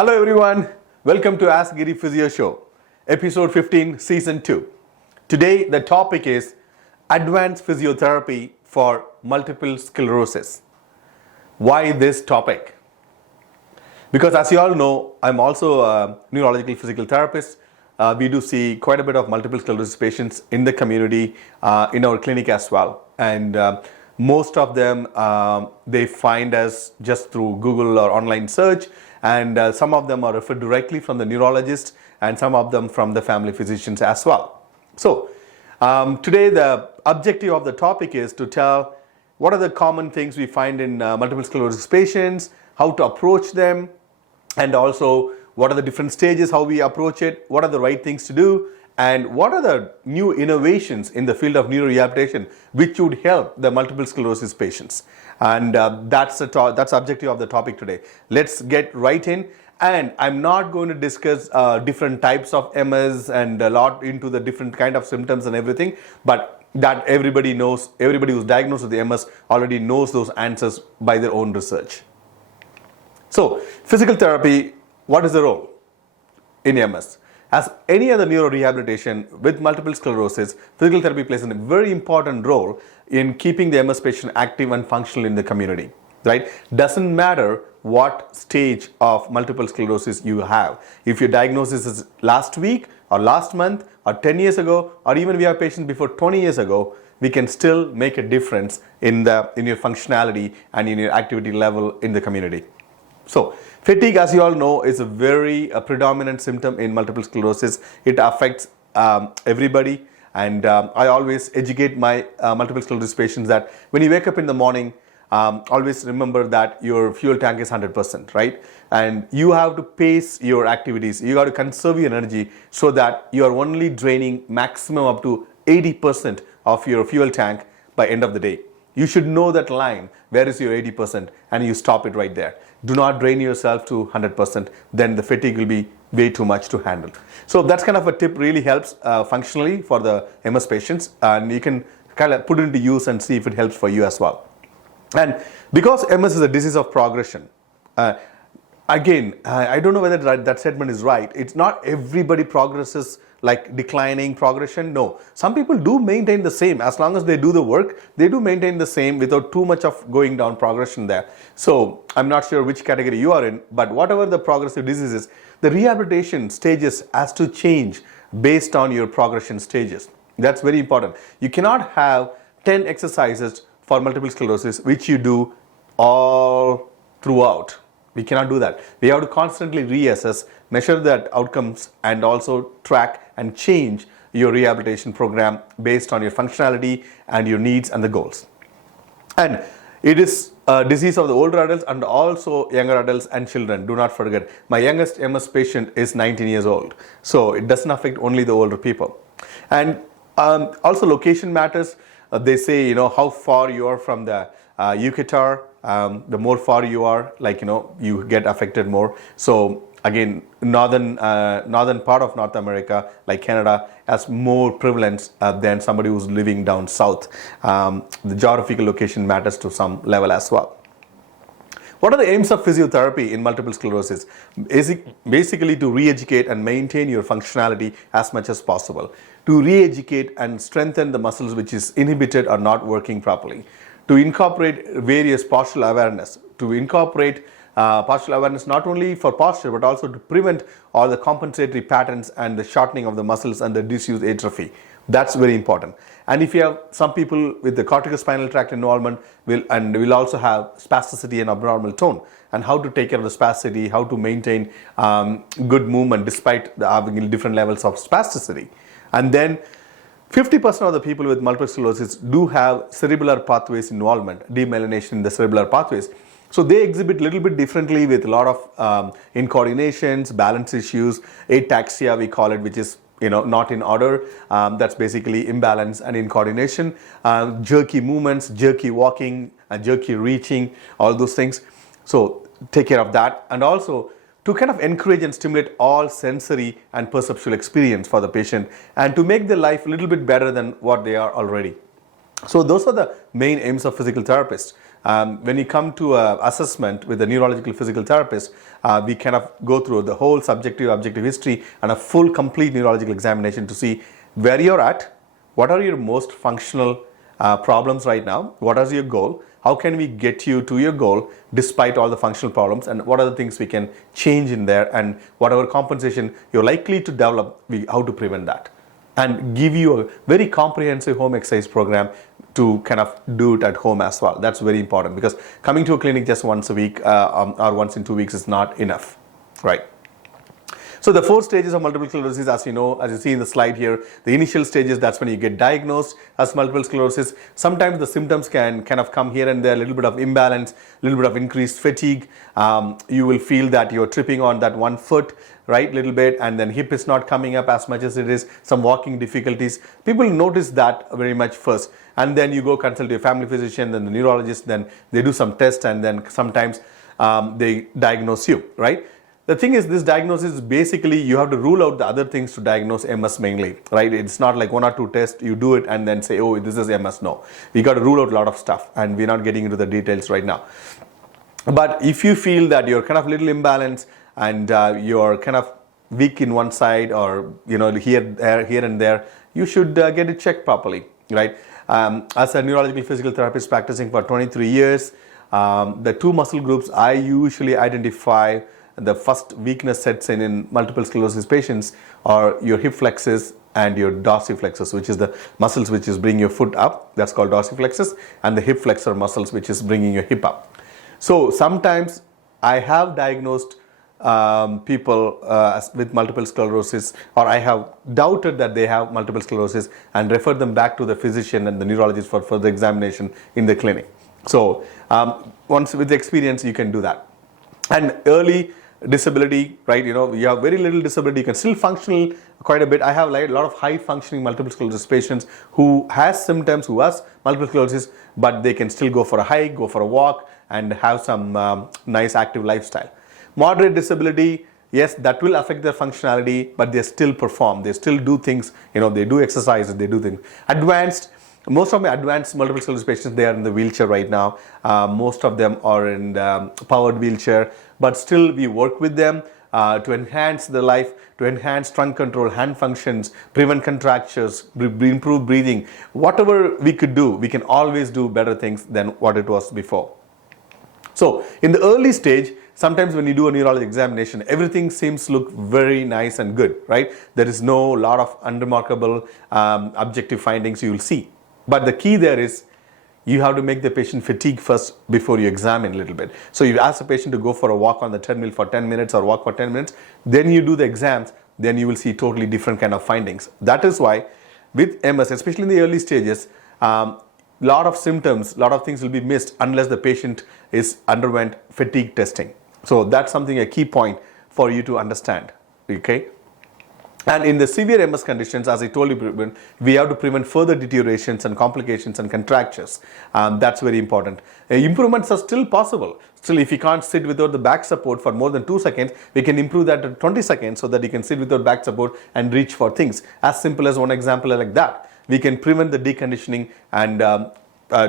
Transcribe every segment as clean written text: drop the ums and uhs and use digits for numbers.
Hello everyone, welcome to Ask Giri Physio Show, Episode 15, Season 2. Today the topic is Advanced Physiotherapy for Multiple Sclerosis. Why this topic? Because as you all know, I'm also a neurological physical therapist. We do see quite a bit of multiple sclerosis patients in the community, in our clinic as well. And most of them, they find us just through Google or online search. And some of them are referred directly from the neurologist and some of them from the family physicians as well. So today the objective of the topic is to tell what are the common things we find in multiple sclerosis patients, how to approach them, and also what are the different stages, how we approach it, what are the right things to do, and what are the new innovations in the field of neurorehabilitation which would help the multiple sclerosis patients. And that's the objective of the topic today. Let's get right in. And I'm not going to discuss different types of MS and a lot into the different kind of symptoms and everything, but that everybody knows, everybody who's diagnosed with the MS already knows those answers by their own research. So, physical therapy, what is the role in MS? As any other neurorehabilitation with multiple sclerosis, physical therapy plays a very important role in keeping the MS patient active and functional in the community, right? Doesn't matter what stage of multiple sclerosis you have. If your diagnosis is last week or last month or 10 years ago, or even we have patients before 20 years ago, we can still make a difference in your functionality and in your activity level in the community. So, fatigue, as you all know, is a very predominant symptom in multiple sclerosis. It affects everybody, and I always educate my multiple sclerosis patients that when you wake up in the morning, always remember that your fuel tank is 100%, right? And you have to pace your activities. You got to conserve your energy so that you are only draining maximum up to 80% of your fuel tank by end of the day. You should know that line, where is your 80%, and you stop it right there. Do not drain yourself to 100%, then the fatigue will be way too much to handle. So that's kind of a tip, really helps functionally for the MS patients, and you can kind of put it into use and see if it helps for you as well. And because MS is a disease of progression, again, I don't know whether that statement is right. It's not everybody progresses like declining progression. No, some people do maintain the same. As long as they do the work, they do maintain the same without too much of going down progression there. So I'm not sure which category you are in, but whatever the progressive disease is, the rehabilitation stages has to change based on your progression stages. That's very important. You cannot have 10 exercises for multiple sclerosis which you do all throughout. We cannot do that. We have to constantly reassess, measure that outcomes, and also track and change your rehabilitation program based on your functionality and your needs and the goals. And it is a disease of the older adults and also younger adults and children. Do not forget, my youngest MS patient is 19 years old. So it doesn't affect only the older people. And also location matters. They say, how far you are from the equator, the more far you are, you get affected more. So again, northern part of North America, like Canada, has more prevalence than somebody who's living down south. The geographical location matters to some level as well. What are the aims of physiotherapy in multiple sclerosis? Basically to re-educate and maintain your functionality as much as possible. To re-educate and strengthen the muscles which is inhibited or not working properly. To incorporate various postural awareness. To incorporate postural awareness not only for posture but also to prevent all the compensatory patterns and the shortening of the muscles and the disuse atrophy. That's very important. And if you have some people with the corticospinal tract involvement, will also have spasticity and abnormal tone, and how to take care of the spasticity, how to maintain good movement despite having different levels of spasticity. And then 50% of the people with multiple sclerosis do have cerebellar pathways involvement, demyelination in the cerebellar pathways. So they exhibit a little bit differently with a lot of incoordinations, balance issues, ataxia we call it, which is not in order. That's basically imbalance and incoordination, jerky movements, jerky walking, jerky reaching, all those things. So take care of that, and also to kind of encourage and stimulate all sensory and perceptual experience for the patient, and to make their life a little bit better than what they are already. So those are the main aims of physical therapists. when you come to assessment with a neurological physical therapist, we kind of go through the whole subjective, objective history and a full, complete neurological examination to see where you're at, what are your most functional problems right now, what is your goal, how can we get you to your goal despite all the functional problems, and what are the things we can change in there, and whatever compensation you're likely to develop, how to prevent that, and give you a very comprehensive home exercise program to kind of do it at home as well. That's very important, because coming to a clinic just once a week or once in 2 weeks is not enough, right? So the 4 stages of multiple sclerosis, as you know, as you see in the slide here, the initial stages, that's when you get diagnosed as multiple sclerosis. Sometimes the symptoms can kind of come here and there, a little bit of imbalance, a little bit of increased fatigue. You will feel that you're tripping on that one foot, right, little bit, and then hip is not coming up as much as it is, some walking difficulties. People notice that very much first, and then you go consult your family physician, then the neurologist, then they do some tests, and then sometimes they diagnose you, right? The thing is, this diagnosis, basically you have to rule out the other things to diagnose MS mainly, right? It's not like 1 or 2 tests, you do it and then say, oh, this is MS. No, we got to rule out a lot of stuff, and we're not getting into the details right now. But if you feel that you're kind of little imbalanced and you're kind of weak in one side, or here and there, you should get it checked properly, right? As a neurological physical therapist practicing for 23 years, the 2 muscle groups I usually identify the first weakness sets in multiple sclerosis patients are your hip flexors and your dorsiflexors, which is the muscles which is bringing your foot up, that's called dorsiflexors, and the hip flexor muscles which is bringing your hip up. So sometimes I have diagnosed people with multiple sclerosis, or I have doubted that they have multiple sclerosis and referred them back to the physician and the neurologist for further examination in the clinic. So once with the experience you can do that. And early disability, right? You have very little disability, you can still function quite a bit. I have a lot of high functioning multiple sclerosis patients who has symptoms, who has multiple sclerosis, but they can still go for a hike, go for a walk, and have some nice active lifestyle. Moderate disability, yes, that will affect their functionality, but they still perform, they still do things, they do exercises, they do things. Advanced, most of my advanced multiple sclerosis patients, they are in the wheelchair right now. Most of them are in powered wheelchair, but still we work with them to enhance their life, to enhance trunk control, hand functions, prevent contractures, improve breathing. Whatever we could do, we can always do better things than what it was before. So in the early stage, sometimes when you do a neurology examination, everything seems to look very nice and good, right? There is no lot of unremarkable objective findings you will see. But the key there is you have to make the patient fatigue first before you examine a little bit. So you ask the patient to go for a walk on the treadmill for 10 minutes or walk for 10 minutes, then you do the exams, then you will see totally different kind of findings. That is why with MS, especially in the early stages, lot of symptoms, lot of things will be missed unless the patient is underwent fatigue testing. So that's something, a key point for you to understand, okay? And in the severe MS conditions, as I told you, we have to prevent further deteriorations and complications and contractures. That's very important. Improvements are still possible. Still, if you can't sit without the back support for more than 2 seconds, we can improve that to 20 seconds so that you can sit without back support and reach for things. As simple as one example like that. We can prevent the deconditioning and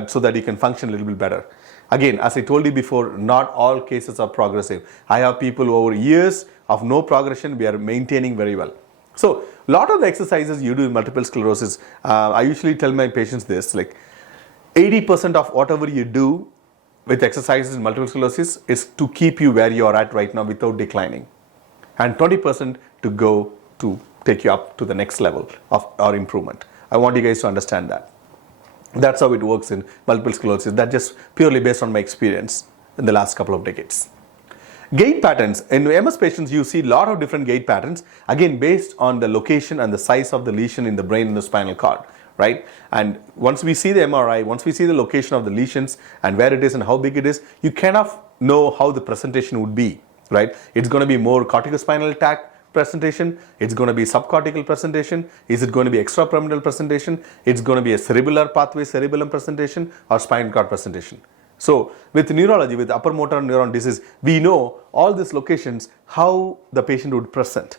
so that you can function a little bit better. Again, as I told you before, not all cases are progressive. I have people who over years of no progression, we are maintaining very well. So, a lot of the exercises you do in multiple sclerosis, I usually tell my patients this, like 80% of whatever you do with exercises in multiple sclerosis is to keep you where you are at right now without declining. And 20% to go to take you up to the next level of or improvement. I want you guys to understand that. That's how it works in multiple sclerosis. That's just purely based on my experience in the last couple of decades. Gait patterns. In MS patients, you see a lot of different gait patterns, again based on the location and the size of the lesion in the brain and the spinal cord, right? And once we see the MRI, once we see the location of the lesions and where it is and how big it is, you kind of know how the presentation would be, right? It's going to be more corticospinal tract presentation, it's going to be subcortical presentation, is it going to be extrapyramidal presentation, it's going to be a cerebellar pathway, cerebellum presentation, or spinal cord presentation. So with neurology, with upper motor neuron disease, we know all these locations, how the patient would present,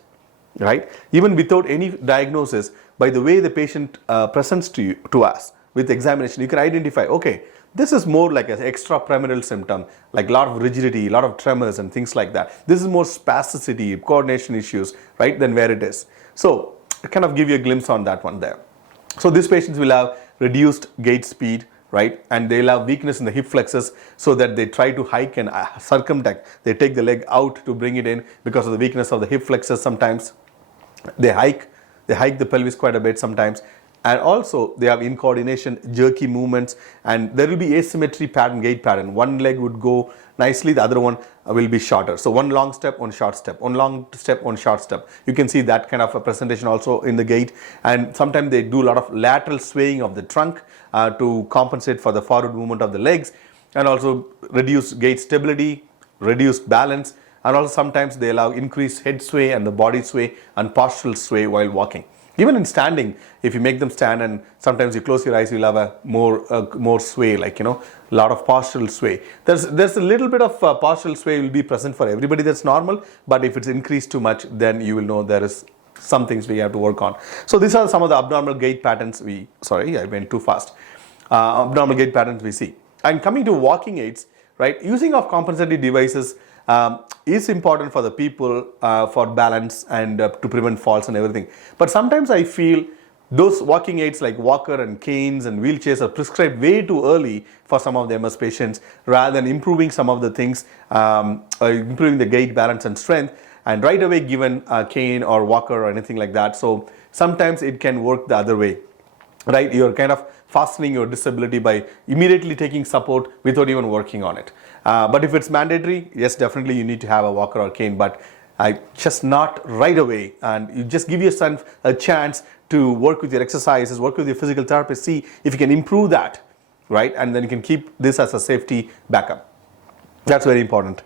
right? Even without any diagnosis, by the way the patient presents to us with examination, you can identify, okay, This is more like an extrapyramidal symptom, like a lot of rigidity, a lot of tremors and things like that. This is more spasticity, coordination issues, right, than where it is. So I kind of give you a glimpse on that one there. So these patients will have reduced gait speed, right, and they'll have weakness in the hip flexors, so that they try to hike and circumduct. They take the leg out to bring it in because of the weakness of the hip flexors. Sometimes they hike the pelvis quite a bit sometimes, and also they have incoordination, jerky movements, and there will be asymmetry pattern, gait pattern. One leg would go nicely, the other one will be shorter. So one long step, one short step, one long step, one short step. You can see that kind of a presentation also in the gait. And sometimes they do a lot of lateral swaying of the trunk to compensate for the forward movement of the legs, and also reduce gait stability, reduced balance, and also sometimes they allow increased head sway and the body sway and postural sway while walking. Even in standing, if you make them stand and sometimes you close your eyes, you'll have a more sway, like, a lot of postural sway. There's a little bit of postural sway will be present for everybody, that's normal, but if it's increased too much, then you will know there is some things we have to work on. So these are some of the abnormal gait patterns I went too fast. Abnormal gait patterns we see. And coming to walking aids, right, using of compensatory devices is important for the people for balance and to prevent falls and everything. But sometimes I feel those walking aids like walker and canes and wheelchairs are prescribed way too early for some of the MS patients, rather than improving some of the things, improving the gait balance and strength, and right away given a cane or walker or anything like that. So sometimes it can work the other way, right? You're kind of fastening your disability by immediately taking support without even working on it. But if it's mandatory, yes, definitely you need to have a walker or cane, but just not right away. And you just give yourself a chance to work with your exercises, work with your physical therapist, see if you can improve that, right? And then you can keep this as a safety backup. That's very important.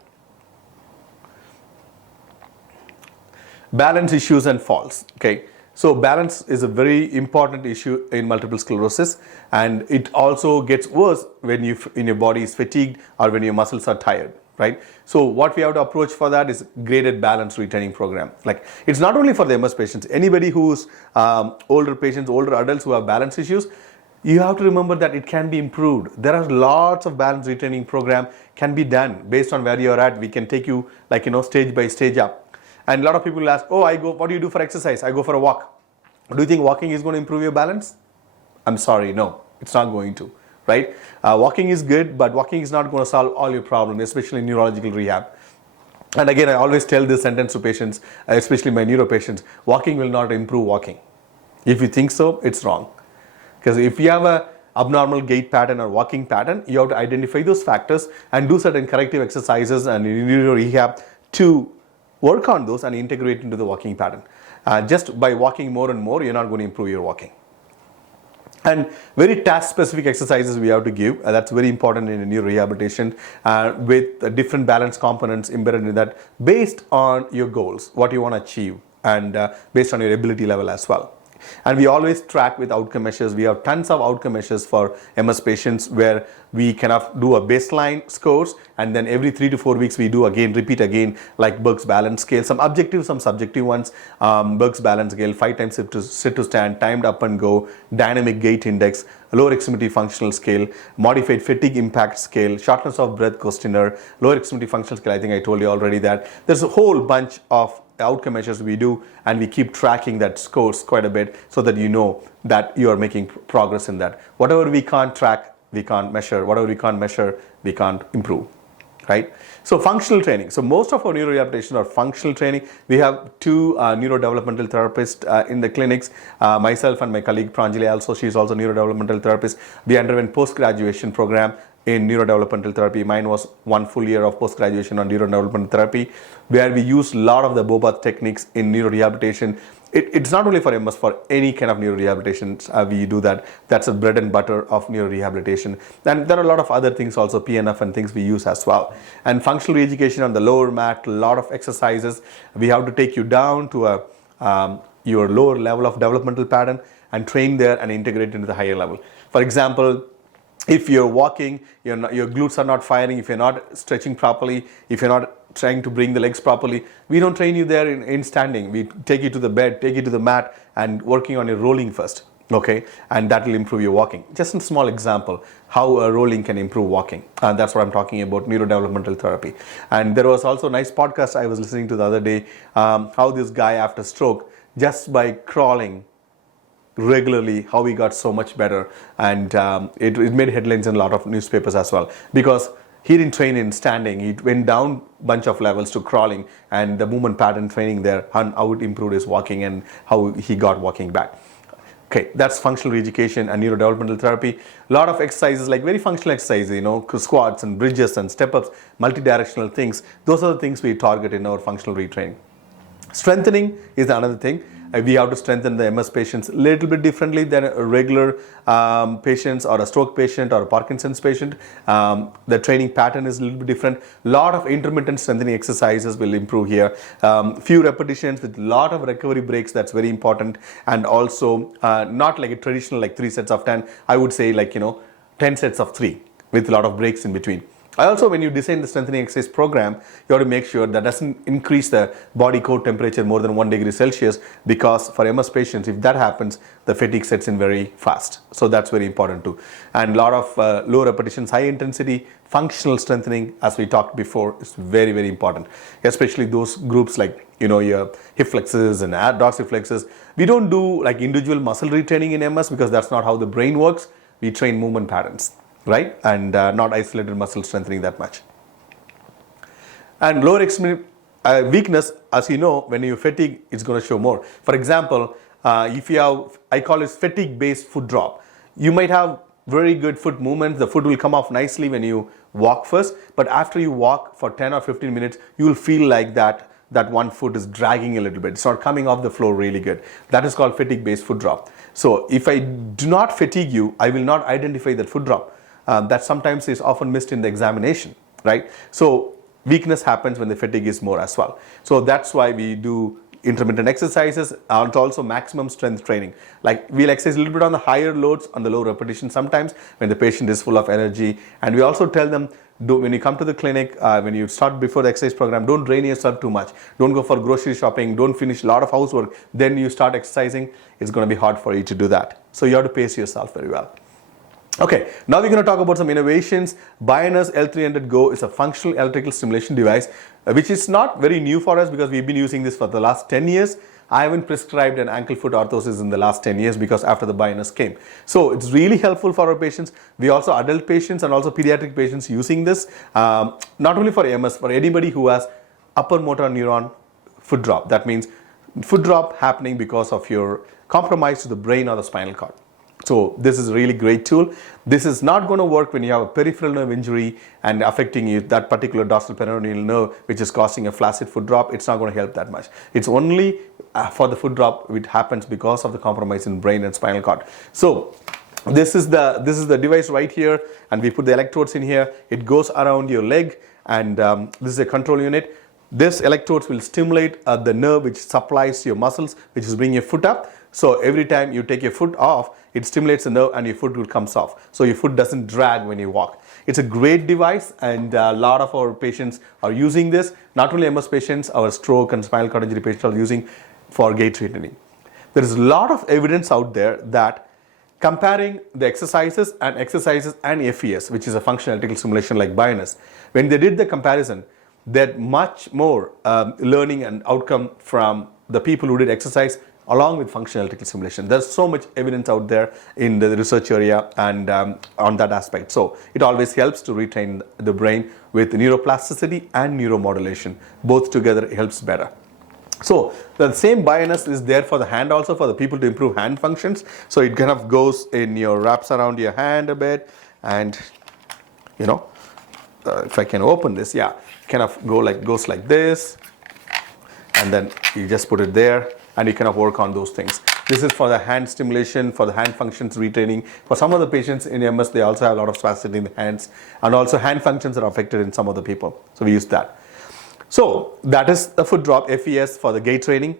Balance issues and falls, okay? So balance is a very important issue in multiple sclerosis, and it also gets worse when your body is fatigued or when your muscles are tired, right? So what we have to approach for that is graded balance retraining program. Like, it's not only for the MS patients, anybody who's older patients, older adults who have balance issues, you have to remember that it can be improved. There are lots of balance retraining program can be done based on where you're at. We can take you stage by stage up. And a lot of people will ask, what do you do for exercise? I go for a walk. Do you think walking is going to improve your balance? I'm sorry, no, it's not going to, right? Walking is good, but walking is not going to solve all your problems, especially in neurological rehab. And again, I always tell this sentence to patients, especially my neuro patients: walking will not improve walking. If you think so, it's wrong. Because if you have a abnormal gait pattern or walking pattern, you have to identify those factors and do certain corrective exercises and neuro rehab to work on those and integrate into the walking pattern. Just by walking more and more, you're not going to improve your walking. And very task-specific exercises we have to give. That's very important in neuro rehabilitation, with different balance components embedded in that, based on your goals, what you want to achieve, and based on your ability level as well. And we always track with outcome measures. We have tons of outcome measures for MS patients, where we kind of do a baseline scores, and then every 3 to 4 weeks we do repeat again, like Berg's balance scale, some objective, some subjective ones. Berg's balance scale, 5 times sit to stand, timed up and go, dynamic gait index, lower extremity functional scale, modified fatigue impact scale, shortness of breath questionnaire, lower extremity functional scale. I think I told you already that. There's a whole bunch of outcome measures we do, and we keep tracking that scores quite a bit, so that you know that you are making progress in that. Whatever we can't track, we can't measure. Whatever we can't measure, we can't improve, right? So functional training. So most of our neuro rehabilitation are functional training. We have 2 neurodevelopmental therapists in the clinics. Myself and my colleague Pranjali also, she's also a neurodevelopmental therapist. We underwent post-graduation program in neurodevelopmental therapy. Mine was 1 full year of post-graduation on neurodevelopmental therapy, where we use a lot of the Bobath techniques in neuro rehabilitation. It's not only for MS, for any kind of neuro rehabilitation, we do that. That's the bread and butter of neuro rehabilitation. And there are a lot of other things also, PNF and things we use as well. And functional re-education on the lower mat, a lot of exercises. We have to take you down to your lower level of developmental pattern and train there and integrate into the higher level. For example, if you're walking, your glutes are not firing, if you're not stretching properly, if you're not trying to bring the legs properly, we don't train you there in standing. We take you to the bed, take you to the mat, and working on your rolling first. Okay, and that will improve your walking. Just a small example how rolling can improve walking, and that's what I'm talking about, neurodevelopmental therapy. And there was also a nice podcast I was listening to the other day, how this guy after stroke, just by crawling regularly, how he got so much better. And it made headlines in a lot of newspapers as well, because he didn't train in standing. He went down bunch of levels to crawling, and the movement pattern training there, and how it improved his walking and how he got walking back. Okay, that's functional re-education and neurodevelopmental therapy. A lot of exercises, like very functional exercises, squats and bridges and step-ups, multi-directional things. Those are the things we target in our functional retraining. Strengthening is another thing. We have to strengthen the MS patients a little bit differently than a regular patients or a stroke patient or a Parkinson's patient. The training pattern is a little bit different. A lot of intermittent strengthening exercises will improve here. Few repetitions with a lot of recovery breaks, that's very important. And also not like a traditional like 3 sets of 10. I would say 10 sets of 3 with a lot of breaks in between. Also, when you design the strengthening exercise program, you have to make sure that doesn't increase the body core temperature more than 1 degree Celsius, because for MS patients, if that happens, the fatigue sets in very fast. So that's very important too. And a lot of low repetitions, high intensity, functional strengthening, as we talked before, is very, very important. Especially those groups like, your hip flexors and dorsiflexors. We don't do like individual muscle retraining in MS because that's not how the brain works. We train movement patterns, right? And not isolated muscle strengthening that much. And lower extremity weakness, as you know, when you fatigue, it's going to show more. For example, if you have, I call it fatigue-based foot drop. You might have very good foot movements. The foot will come off nicely when you walk first, but after you walk for 10 or 15 minutes, you will feel like that one foot is dragging a little bit. It's not coming off the floor really good. That is called fatigue-based foot drop. So if I do not fatigue you, I will not identify that foot drop. That sometimes is often missed in the examination, right? So weakness happens when the fatigue is more as well. So that's why we do intermittent exercises and also maximum strength training. Like we'll exercise a little bit on the higher loads, on the low repetition sometimes when the patient is full of energy. And we also tell them, when you come to the clinic, when you start before the exercise program, don't drain yourself too much. Don't go for grocery shopping. Don't finish a lot of housework. Then you start exercising. It's going to be hard for you to do that. So you have to pace yourself very well. Okay, now we're going to talk about some innovations. Bionas L300 Go is a functional electrical stimulation device, which is not very new for us because we've been using this for the last 10 years. I haven't prescribed an ankle foot orthosis in the last 10 years because after the Bionas came. So it's really helpful for our patients. We also adult patients and also pediatric patients using this, not only for MS, for anybody who has upper motor neuron foot drop. That means foot drop happening because of your compromise to the brain or the spinal cord. So this is a really great tool. This is not going to work when you have a peripheral nerve injury and affecting you, that particular dorsal peroneal nerve, which is causing a flaccid foot drop. It's not going to help that much. It's only for the foot drop which happens because of the compromise in brain and spinal cord. So this is the device right here, and we put the electrodes in here. It goes around your leg, and this is a control unit. This electrodes will stimulate the nerve which supplies your muscles, which is bringing your foot up. So every time you take your foot off, it stimulates the nerve and your foot will come off. So your foot doesn't drag when you walk. It's a great device, and a lot of our patients are using this. Not only MS patients, our stroke and spinal cord injury patients are using for gait training. There is a lot of evidence out there that comparing the exercises and FES, which is a functional electrical stimulation like Bionas, when they did the comparison, they had much more learning and outcome from the people who did exercise along with functional electrical stimulation. There's so much evidence out there in the research area and on that aspect. So it always helps to retrain the brain with neuroplasticity and neuromodulation. Both together helps better. So the same Bionas is there for the hand also, for the people to improve hand functions. So it kind of goes in your, wraps around your hand a bit, and if I can open this, yeah, kind of goes like this, and then you just put it there, and you kind of work on those things. This is for the hand stimulation, for the hand functions retraining. For some of the patients in MS, they also have a lot of spasticity in the hands, and also hand functions are affected in some of the people. So we use that. So that is the foot drop, FES, for the gait training.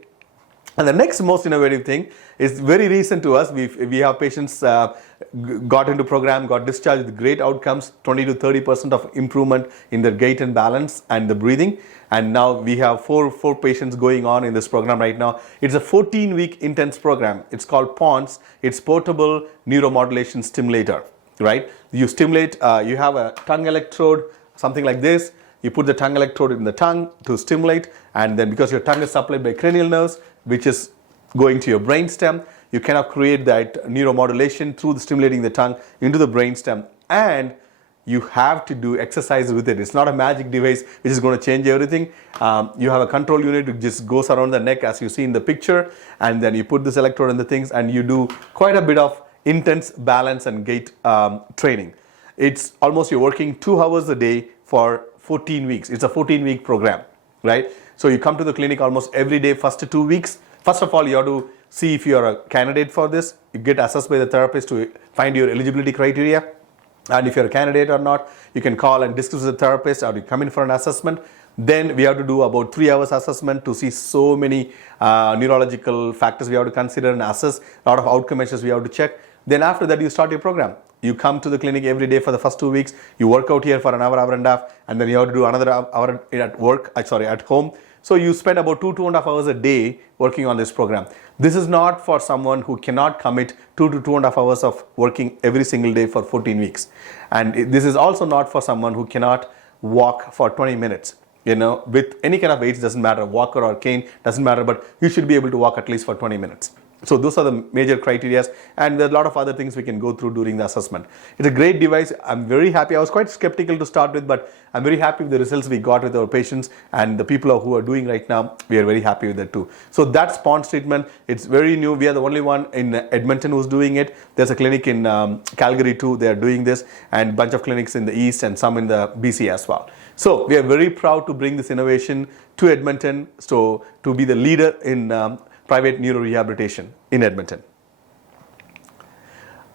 And the next most innovative thing is very recent to us. We have patients got into program, got discharged with great outcomes, 20 to 30% of improvement in their gait and balance and the breathing. And now we have four patients going on in this program right now. It's a 14-week intense program. It's called PONS. It's Portable Neuromodulation Stimulator, right? You stimulate, you have a tongue electrode, something like this. You put the tongue electrode in the tongue to stimulate, and then because your tongue is supplied by cranial nerves, which is going to your brainstem, you cannot create that neuromodulation through stimulating the tongue into the brainstem, and you have to do exercise with it. It's not a magic device which is going to change everything. You have a control unit which just goes around the neck as you see in the picture, and then you put this electrode in the things, and you do quite a bit of intense balance and gait training. It's almost you're working 2 hours a day for 14 weeks. It's a 14-week program, right? So you come to the clinic almost every day, first 2 weeks. First of all, you have to see if you are a candidate for this. You get assessed by the therapist to find your eligibility criteria. And if you're a candidate or not, you can call and discuss with the therapist, or you come in for an assessment. Then we have to do about 3 hours assessment to see so many neurological factors we have to consider and assess. A lot of outcome measures we have to check. Then after that, you start your program. You come to the clinic every day for the first 2 weeks. You work out here for an hour, hour and a half, and then you have to do another hour at home. So you spend about 2.5 hours a day working on this program. This is not for someone who cannot commit 2 to 2.5 hours of working every single day for 14 weeks. And this is also not for someone who cannot walk for 20 minutes. With any kind of weights, doesn't matter, walker or cane, doesn't matter, but you should be able to walk at least for 20 minutes. So those are the major criteria, and there are a lot of other things we can go through during the assessment. It's a great device. I'm very happy. I was quite skeptical to start with, but I'm very happy with the results we got with our patients, and the people who are doing right now, we are very happy with that too. So that's PONS treatment. It's very new. We are the only one in Edmonton who's doing it. There's a clinic in Calgary too. They are doing this, and a bunch of clinics in the east and some in the BC as well. So we are very proud to bring this innovation to Edmonton, so to be the leader in private neurorehabilitation in Edmonton.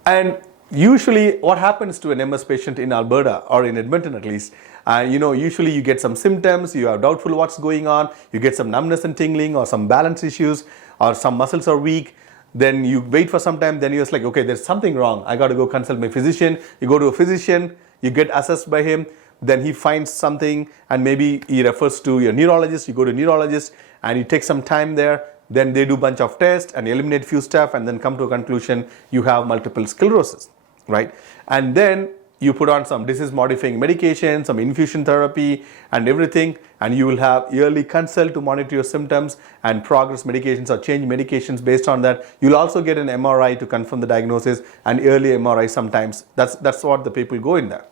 And usually what happens to an MS patient in Alberta, or in Edmonton at least, usually you get some symptoms, you are doubtful what's going on, you get some numbness and tingling or some balance issues or some muscles are weak. Then you wait for some time, then you're like, okay, there's something wrong. I got to go consult my physician. You go to a physician, you get assessed by him, then he finds something and maybe he refers to your neurologist. You go to a neurologist and you take some time there. Then they do a bunch of tests and eliminate few stuff and then come to a conclusion you have multiple sclerosis, right? And then you put on some disease modifying medication, some infusion therapy and everything, and you will have yearly consult to monitor your symptoms and progress medications or change medications based on that. You'll also get an MRI to confirm the diagnosis, and early MRI sometimes. That's what the people go in there.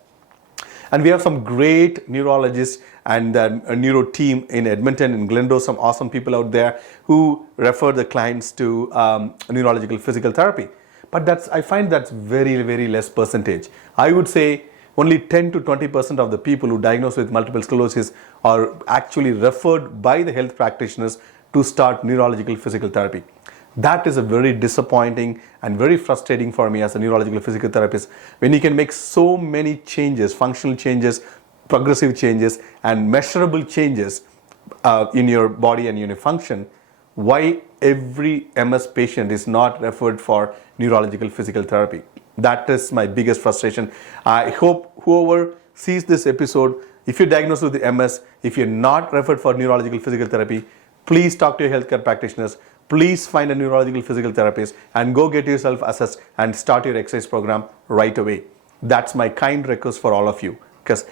And we have some great neurologists and a neuro team in Edmonton and Glendale, some awesome people out there who refer the clients to neurological physical therapy. But I find that's very, very less percentage. I would say only 10 to 20% of the people who diagnosed with multiple sclerosis are actually referred by the health practitioners to start neurological physical therapy. That is a very disappointing and very frustrating for me as a neurological physical therapist, when you can make so many changes, functional changes, progressive changes, and measurable changes in your body and in your function. Why every MS patient is not referred for neurological physical therapy? That is my biggest frustration. I hope whoever sees this episode, if you're diagnosed with MS, if you're not referred for neurological physical therapy, please talk to your healthcare practitioners. Please find a neurological physical therapist and go get yourself assessed and start your exercise program right away. That's my kind request for all of you, because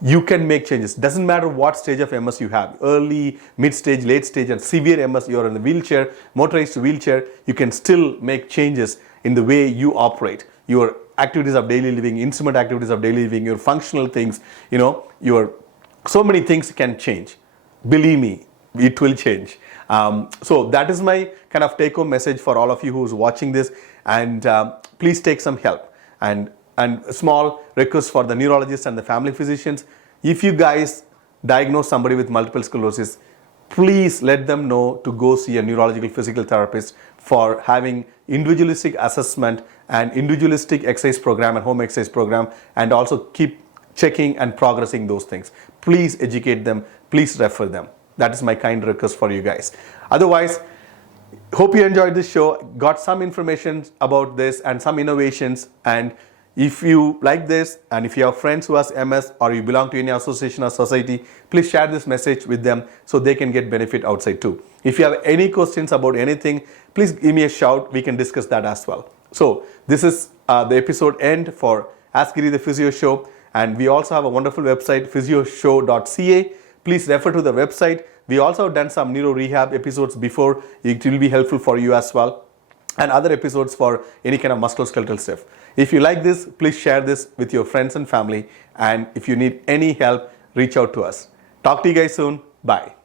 you can make changes. Doesn't matter what stage of MS you have, early, mid-stage, late stage, and severe MS, you're in the wheelchair, motorized wheelchair, you can still make changes in the way you operate. Your activities of daily living, instrument activities of daily living, your functional things, your so many things can change. Believe me, it will change. So that is my kind of take-home message for all of you who's watching this, and please take some help. And a small request for the neurologists and the family physicians: if you guys diagnose somebody with multiple sclerosis, please let them know to go see a neurological physical therapist for having individualistic assessment and individualistic exercise program and home exercise program, and also keep checking and progressing those things. Please educate them, please refer them. That is my kind request for you guys. Otherwise, Hope you enjoyed this show, got some information about this and some innovations. And if you like this, and if you have friends who has MS or you belong to any association or society, please share this message with them so they can get benefit outside too. If you have any questions about anything, please give me a shout. We can discuss that as well. So this is the episode end for Ask Giri the Physio Show. And we also have a wonderful website, physioshow.ca. Please refer to the website. We also have done some neuro rehab episodes before. It will be helpful for you as well. And other episodes for any kind of musculoskeletal stuff. If you like this, please share this with your friends and family. And if you need any help, reach out to us. Talk to you guys soon. Bye.